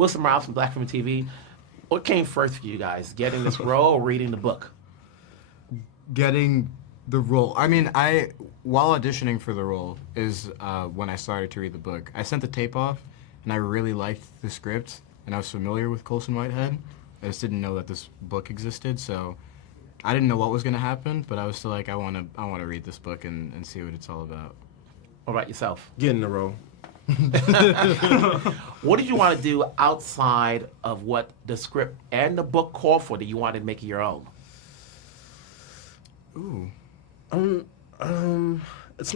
Wilson Morales from Black Film TV. What came first for you guys? Getting this role or reading the book? Getting the role. I mean, while auditioning for the role is when I started to read the book. I sent the tape off, and I really liked the script, and I was familiar with Colson Whitehead. I just didn't know that this book existed, so I didn't know what was going to happen, but I was still like, I want to read this book and see what it's all about. What about yourself? Get in the role. What did you want to do outside of what the script and the book called for that you wanted to make it your own? Ooh. I don't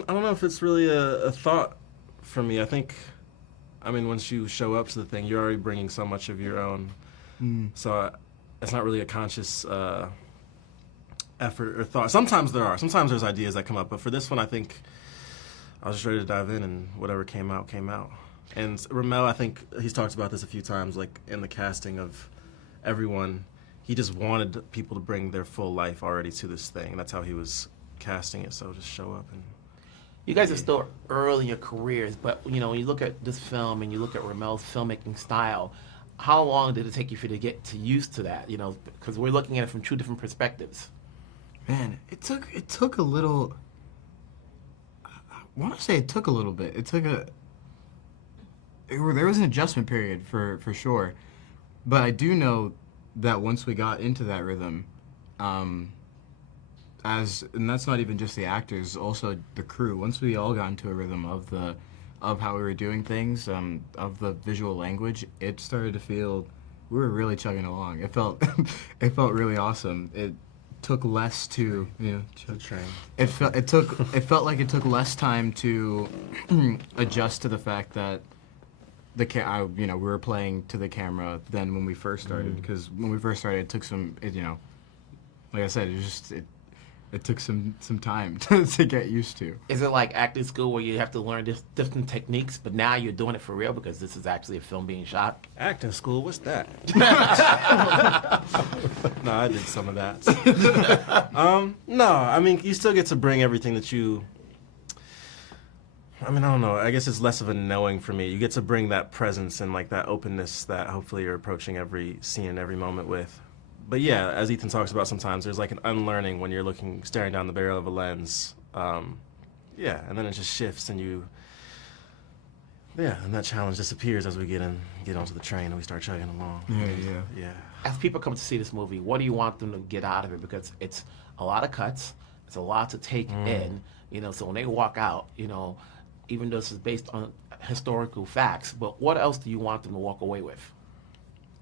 know if it's really a thought for me. I mean, once you show up to the thing, you're already bringing so much of your own. So it's not really a conscious effort or thought. Sometimes there are. Sometimes there's ideas that come up. But for this one, I think I was just ready to dive in, and whatever came out, came out. And RaMell, I think he's talked about this a few times, like in the casting of everyone, he just wanted people to bring their full life already to this thing. And that's how he was casting it. So just show up and... You guys are still early in your careers, but when you look at this film and you look at RaMell's filmmaking style, how long did it take you for you to get used to that? Because we're looking at it from two different perspectives. Man, it took a little. I want to say it took a little bit. There was an adjustment period for sure, but I do know that once we got into that rhythm, and that's not even just the actors, also the crew. Once we all got into a rhythm of how we were doing things, of the visual language, it started to feel we were really chugging along. It felt really awesome. It took less to train. It felt like it took less time to adjust to the fact that we were playing to the camera than when we first started. Because when we first started, it took some like I said, it took some time to get used to. Is it like acting school where you have to learn different techniques, but now you're doing it for real because this is actually a film being shot? Acting school? What's that? No, I did some of that. No, I mean, you still get to bring everything that you... I mean, I don't know. I guess it's less of a knowing for me. You get to bring that presence and like that openness that hopefully you're approaching every scene, every moment with. But yeah, as Ethan talks about sometimes, there's like an unlearning when you're staring down the barrel of a lens. Yeah, and then it just shifts and and that challenge disappears as we get onto the train and we start chugging along. Yeah. As people come to see this movie, what do you want them to get out of it? Because it's a lot of cuts, it's a lot to take in, so when they walk out, even though this is based on historical facts, but what else do you want them to walk away with?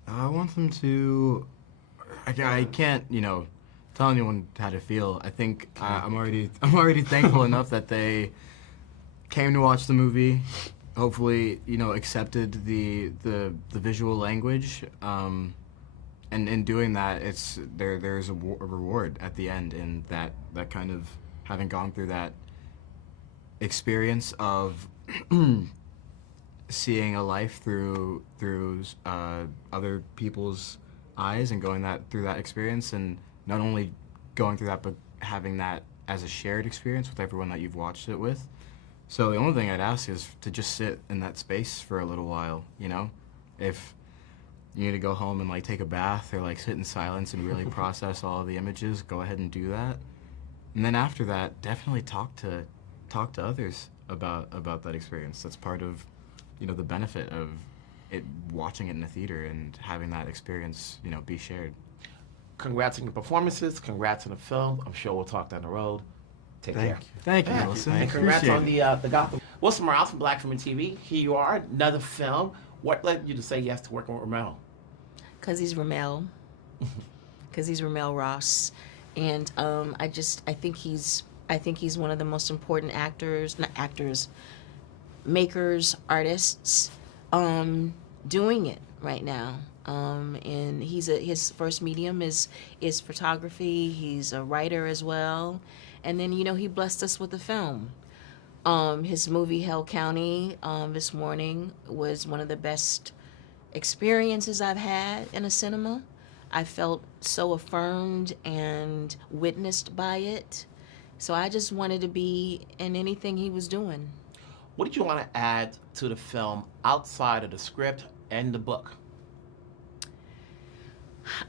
I want them to... I can't, tell anyone how to feel. I think I'm already thankful enough that they came to watch the movie. Hopefully, accepted the visual language, and in doing that, there's a reward at the end, and that kind of having gone through that experience of seeing a life through other people's eyes and going through that experience, and not only going through that but having that as a shared experience with everyone that you've watched it with. So the only thing I'd ask is to just sit in that space for a little while. If you need to go home and like take a bath or like sit in silence and really process all of the images, go ahead and do that. And then after that, definitely talk to others about that experience. That's part of the benefit of watching it in a theater and having that experience, be shared. Congrats on your performances. Congrats on the film. I'm sure we'll talk down the road. Take care. Thank you, Wilson. And congrats on the Gotham. Wilson Morales from Black Film TV. Here you are, another film. What led you to say yes to working with RaMell? Because he's RaMell. Because he's RaMell Ross, and I think he's one of the most important makers, artists. Doing it right now, and his first medium is photography. He's a writer as well, and then he blessed us with a film. His movie Hale County this morning was one of the best experiences I've had in a cinema. I felt so affirmed and witnessed by it, so I just wanted to be in anything he was doing. What did you want to add to the film outside of the script and the book?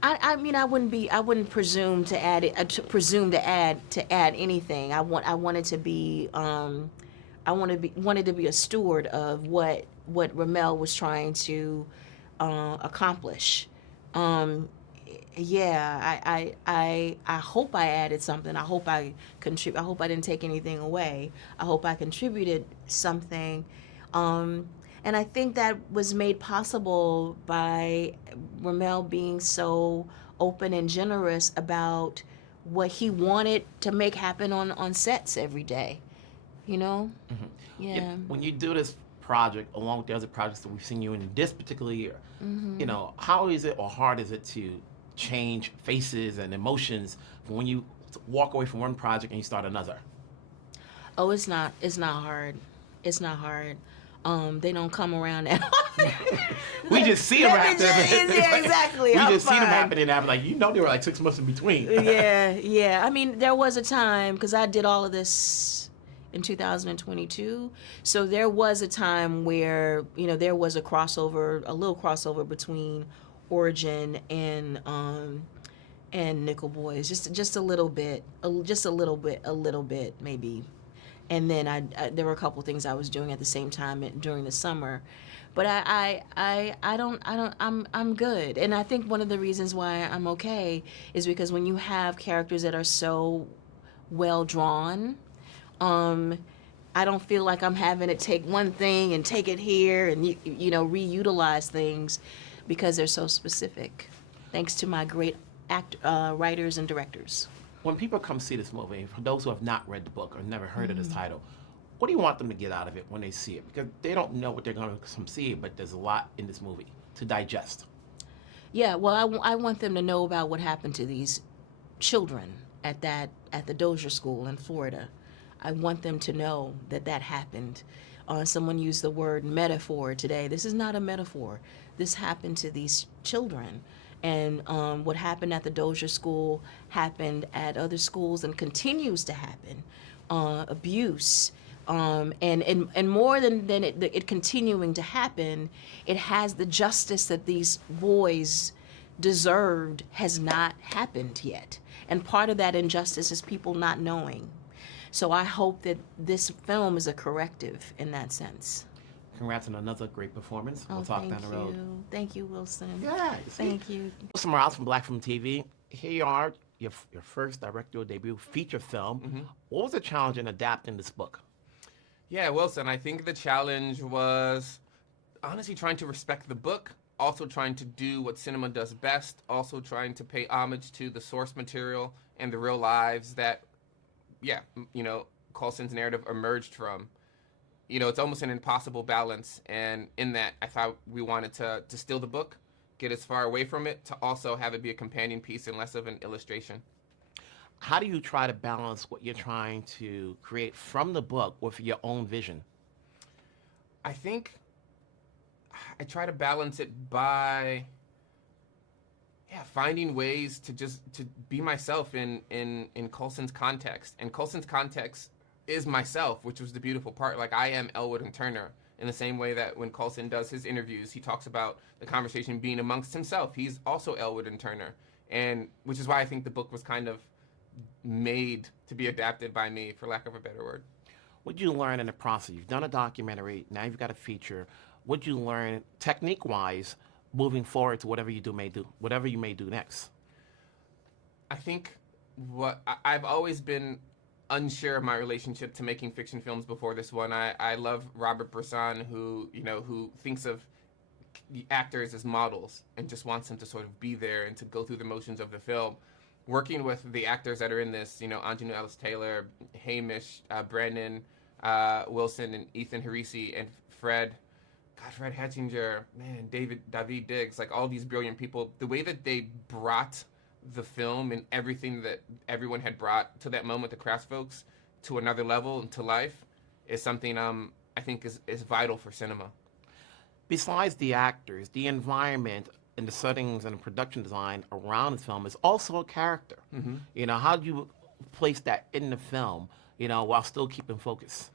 I mean, I wouldn't presume to add it, to add anything. Wanted to be, wanted to be a steward of what RaMell was trying to accomplish. Yeah, I hope I added something. I hope I hope I didn't take anything away. I hope I contributed something. And I think that was made possible by RaMell being so open and generous about what he wanted to make happen on sets every day. You know? Yeah. When you do this project along with the other projects that we've seen you in this particular year, you know, how is it or hard is it to change faces and emotions from when you walk away from one project and you start another? Oh, it's not hard. It's not hard. They don't come around that often. We just see them happen. Yeah, exactly. We I'm just see them fine. happening and like, you know, there were like 6 months in between. Yeah. I mean, there was a time, because I did all of this in 2022. So there was a time where, you know, there was a little crossover between Origin and Nickel Boys, just a little bit, maybe. And then there were a couple things I was doing at the same time during the summer, but I'm good. And I think one of the reasons why I'm okay is because when you have characters that are so well drawn, I don't feel like I'm having to take one thing and take it here and you know, reutilize things because they're so specific. Thanks to my great writers and directors. When people come see this movie, for those who have not read the book or never heard of this title, what do you want them to get out of it when they see it? Because they don't know what they're going to come see, but there's a lot in this movie to digest. Yeah, well, I want them to know about what happened to these children at the Dozier School in Florida. I want them to know that happened. Someone used the word metaphor today. This is not a metaphor. This happened to these children. And what happened at the Dozier School happened at other schools and continues to happen. Abuse. And more than it continuing to happen, it has the justice that these boys deserved has not happened yet. And part of that injustice is people not knowing. So I hope that this film is a corrective in that sense. Congrats on another great performance. We'll talk down the road. Thank you, Wilson. Yeah, you see? Thank you. Wilson Morales from Black Film TV. Here you are, your first directorial debut feature film. What was the challenge in adapting this book? Yeah, Wilson, I think the challenge was honestly trying to respect the book, also trying to do what cinema does best, also trying to pay homage to the source material and the real lives that, Colson's narrative emerged from. You know, it's almost an impossible balance, and in that, I thought we wanted to steal the book, get as far away from it, to also have it be a companion piece and less of an illustration. How do you try to balance what you're trying to create from the book with your own vision? I think I try to balance it by finding ways to be myself in Colson's context. And Colson's context is myself, which was the beautiful part. Like, I am Elwood and Turner in the same way that when Colson does his interviews, he talks about the conversation being amongst himself. He's also Elwood and Turner, and which is why I think the book was kind of made to be adapted by me, for lack of a better word. What did you learn in the process? You've done a documentary, now you've got a feature. What did you learn technique-wise moving forward to whatever you may do next? I think I've always been unsure of my relationship to making fiction films before this one. I love Robert Bresson, who thinks of the actors as models and just wants them to sort of be there and to go through the motions of the film. Working with the actors that are in this, Aunjanue Ellis-Taylor, Hamish, Brennan, Wilson, and Ethan Herisse, and Fred Hechinger, man, David Diggs, like all these brilliant people, the way that they brought the film and everything that everyone had brought to that moment, the crafts folks, to another level and to life, is something I think is vital for cinema. Besides the actors, the environment and the settings and the production design around the film is also a character. How do you place that in the film, while still keeping focus?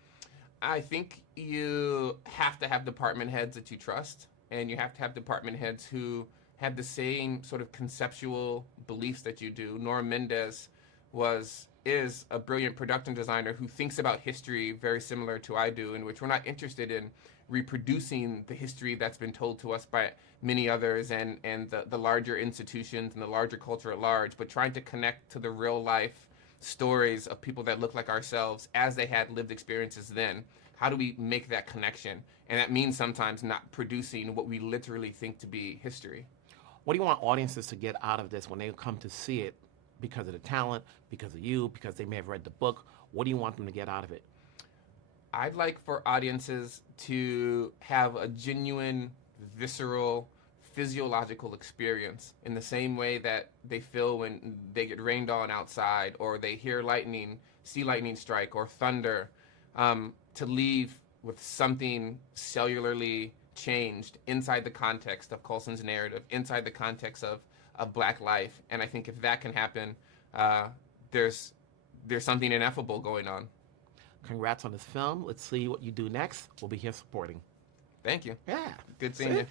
I think you have to have department heads that you trust, and you have to have department heads who have the same sort of conceptual beliefs that you do. Nora Mendez is a brilliant production designer who thinks about history very similar to I do, in which we're not interested in reproducing the history that's been told to us by many others and the larger institutions and the larger culture at large, but trying to connect to the real life stories of people that look like ourselves as they had lived experiences then. How do we make that connection? And that means sometimes not producing what we literally think to be history. What do you want audiences to get out of this when they come to see it because of the talent, because of you, because they may have read the book? What do you want them to get out of it? I'd like for audiences to have a genuine, visceral, physiological experience in the same way that they feel when they get rained on outside, or they hear lightning, see lightning strike, or thunder, to leave with something cellularly changed inside the context of Colson's narrative, inside the context of Black life. And I think if that can happen, there's something ineffable going on. Congrats on this film. Let's see what you do next. We'll be here supporting. Thank you. Yeah. Good seeing you.